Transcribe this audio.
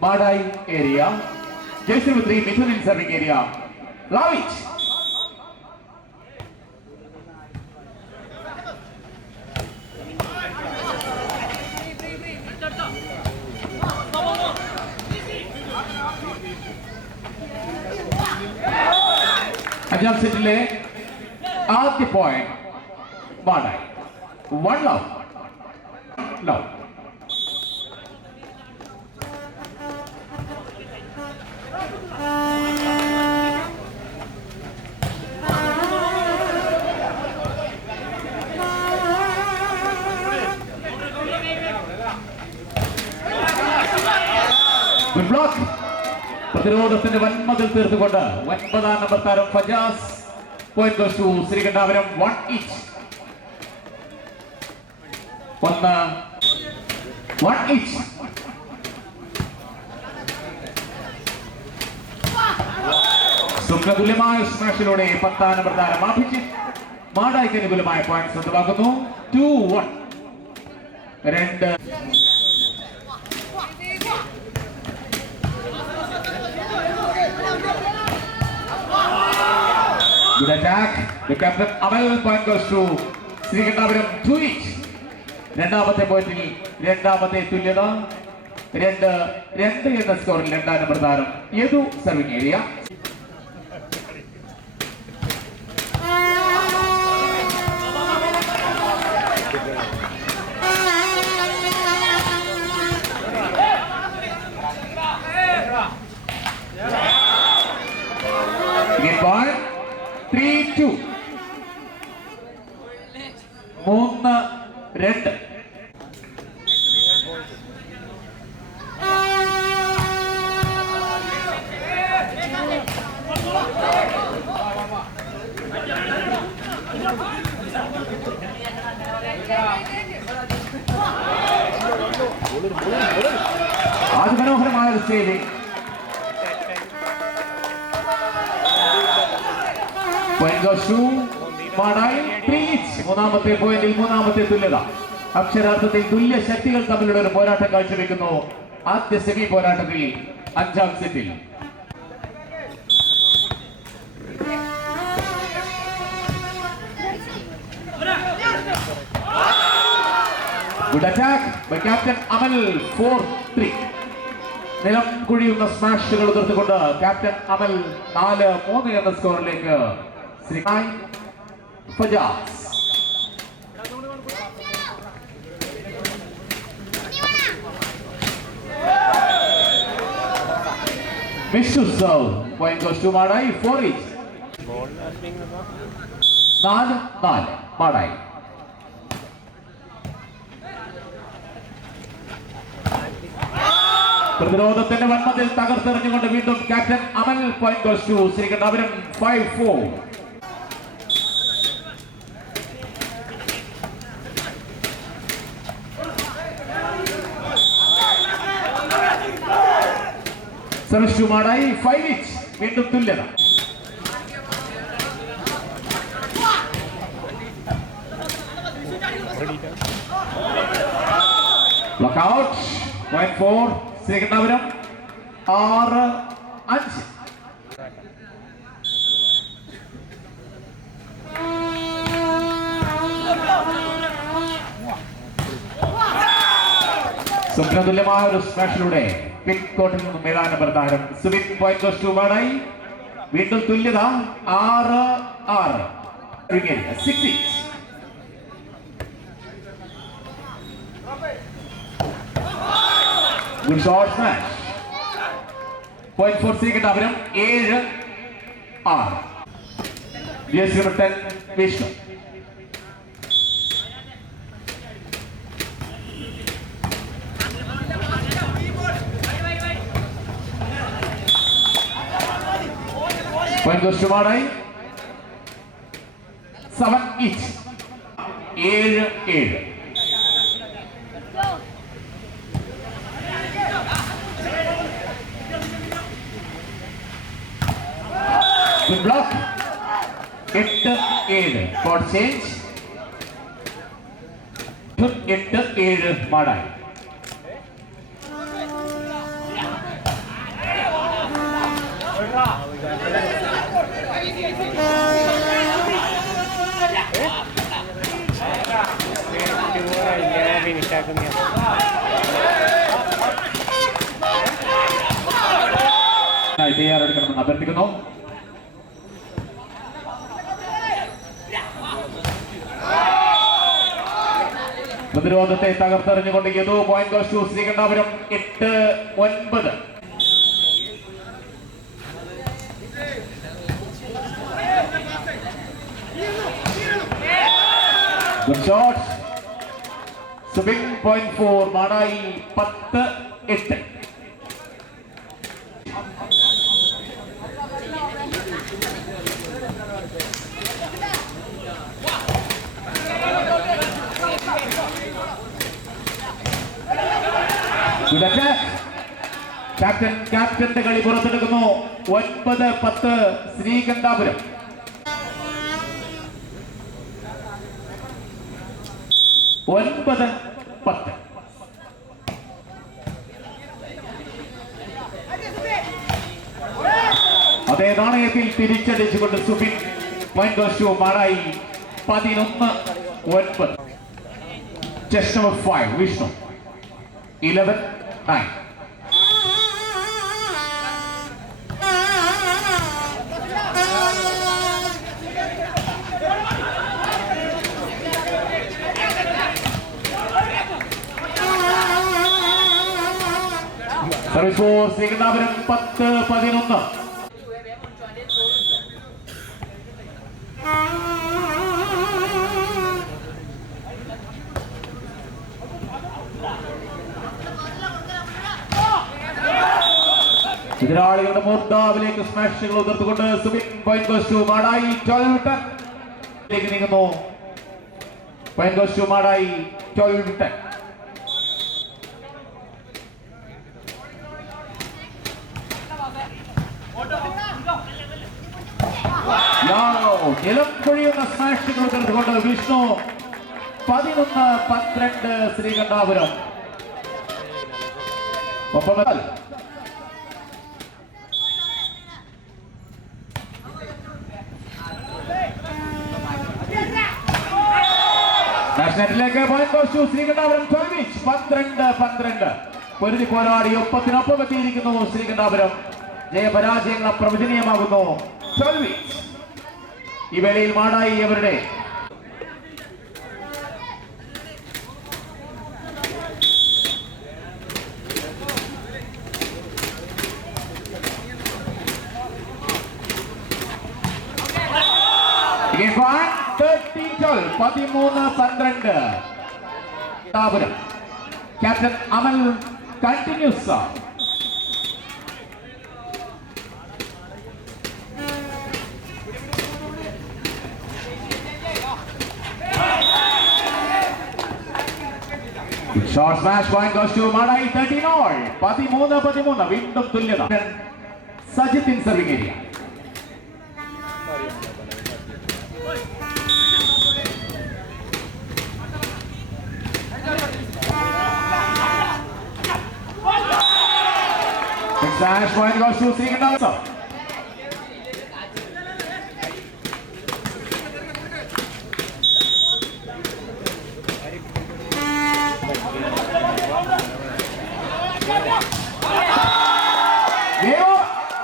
Madai area. Jersey number 3, Mithun in serving area. Lavich. Ajam Settle, at the point, Madai. 1 love. Love. Good block. പ്രതിരോധത്തിന്റെ വൻമതിൽ തീർത്തുകൊണ്ട് 9-ാം number താരം Fajas. Point goes to Sreekandapuram. 1 each. 1 each. സുഖതുല്യമായ സ്മാഷിലൂടെ 10-ാം number താരം അഭിജിത്ത് മാഡായിക്ക് അനുകൂലമായ point സ്വന്തമാക്കുന്നു. 2-1. Good attack. The captain Amal. Point goes to Srikandapuram. 2 each. രണ്ടാമത്തെ പോയിന്റിൽ രണ്ടാമത്തെ തുല്യത. 2 എന്ന സ്കോറിൽ 2-ാം number താരം Yadu serving area. Again ball. 3-2. 3-2. അതിമനോഹരമായ ഒരു saving. Point goes to Madai. 3 each. 3-ാമത്തെ പോയിന്റിൽ 3-ാമത്തെ തുല്യത. അക്ഷരാർത്ഥത്തിൽ തുല്യ ശക്തികൾ തമ്മിലുള്ള ഒരു പോരാട്ടം കാഴ്ചവെക്കുന്നു ആദ്യ സെമി പോരാട്ടത്തിൽ 5-ാം സെറ്റിൽ. Good attack by Captain Amal. 4-3. നിലം കുഴിയുന്ന സ്മാഷുകൾ ഉതിർത്തുകൊണ്ട് ക്യാപ്റ്റൻ അമൽ 4-3 എന്ന സ്കോറിലേക്ക് Shri Fajas. Miss to serve. Point goes to Madai. 4 each. 4-4. Madai. പ്രതിരോധത്തിന്റെ വന്മതിൽ തകർത്തെറിഞ്ഞുകൊണ്ട് വീണ്ടും captain Amal. Point goes to Sreekandapuram. 5-4. Service to Madayi. 5 each. വീണ്ടും തുല്യത. Lockout. 0.4. ശ്രീകണ്ഠാപുരം 6-5. സ്വപ്നതുല്യമായ ഒരു സ്മാഷിലൂടെ പിറ്റ് കോർട്ടിൽ നിന്നും 7-ാം നമ്പർ താരം Subin. Point goes to Madayi. വീണ്ടും തുല്യത. 6-6. 6 each. Good shot smash. Point for Sreekandapuram. 7-6. Jersey number 10 Vishnu. Point goes to Madai. 7 each. 7-7. Good block. 8-7. For change. 8-7 Madai. നൽകണമെന്ന് അഭ്യർത്ഥിക്കുന്നു. പ്രതിരോധത്തെ തകർത്തെറിഞ്ഞുകൊണ്ട് Yadu point goes to Sreekandapuram 8-9. Good shot. Swing point 4 Madayi 10-8. ക്യാപ്റ്റന്റെ കളി പുറത്തെടുക്കുന്നു. 9-10 ശ്രീകണ്ഠാപുരം. അതേ നാണയത്തിൽ തിരിച്ചടിച്ചുകൊണ്ട് Subin point goes to Madayi 11-9. Chest number 5 Vishnu 11-9. Service for Sreekandapuram 10-11. എതിരാളികളുടെ മൂർധാവിലേക്ക് സ്മാഷുകൾ ഉതിർത്തുകൊണ്ട് Subin point goes to Madayi 12-10 നീങ്ങുന്നു. Point goes to Madayi 12-10. നിലംപൊഴിയുന്ന സ്മാഷുകൾ ഉതിർത്തുകൊണ്ട് വിഷ്ണു 11-12 ശ്രീകണ്ഠാപുരം. ഒപ്പം നെറ്റിലേക്ക് പോയിന്റ് ഗോസ് ടു ശ്രീകണ്ഠാപുരം 12-12. പൊരുതി പോരാടി ഒപ്പത്തിനൊപ്പം എത്തിയിരിക്കുന്നു ശ്രീകണ്ഠാപുരം. ജയപരാജയങ്ങൾ അപ്രവചനീയമാകുന്നു. 12. ഈ വേളയിൽ മാടായി അവരുടെ Fun 13-12 13-12 Captain Amal continues. Short smash point goes to Madai 13-all 13-13 വീണ്ടും തുല്യത. Sajith in serving area. Smash point goes to Srikanth. Yeah.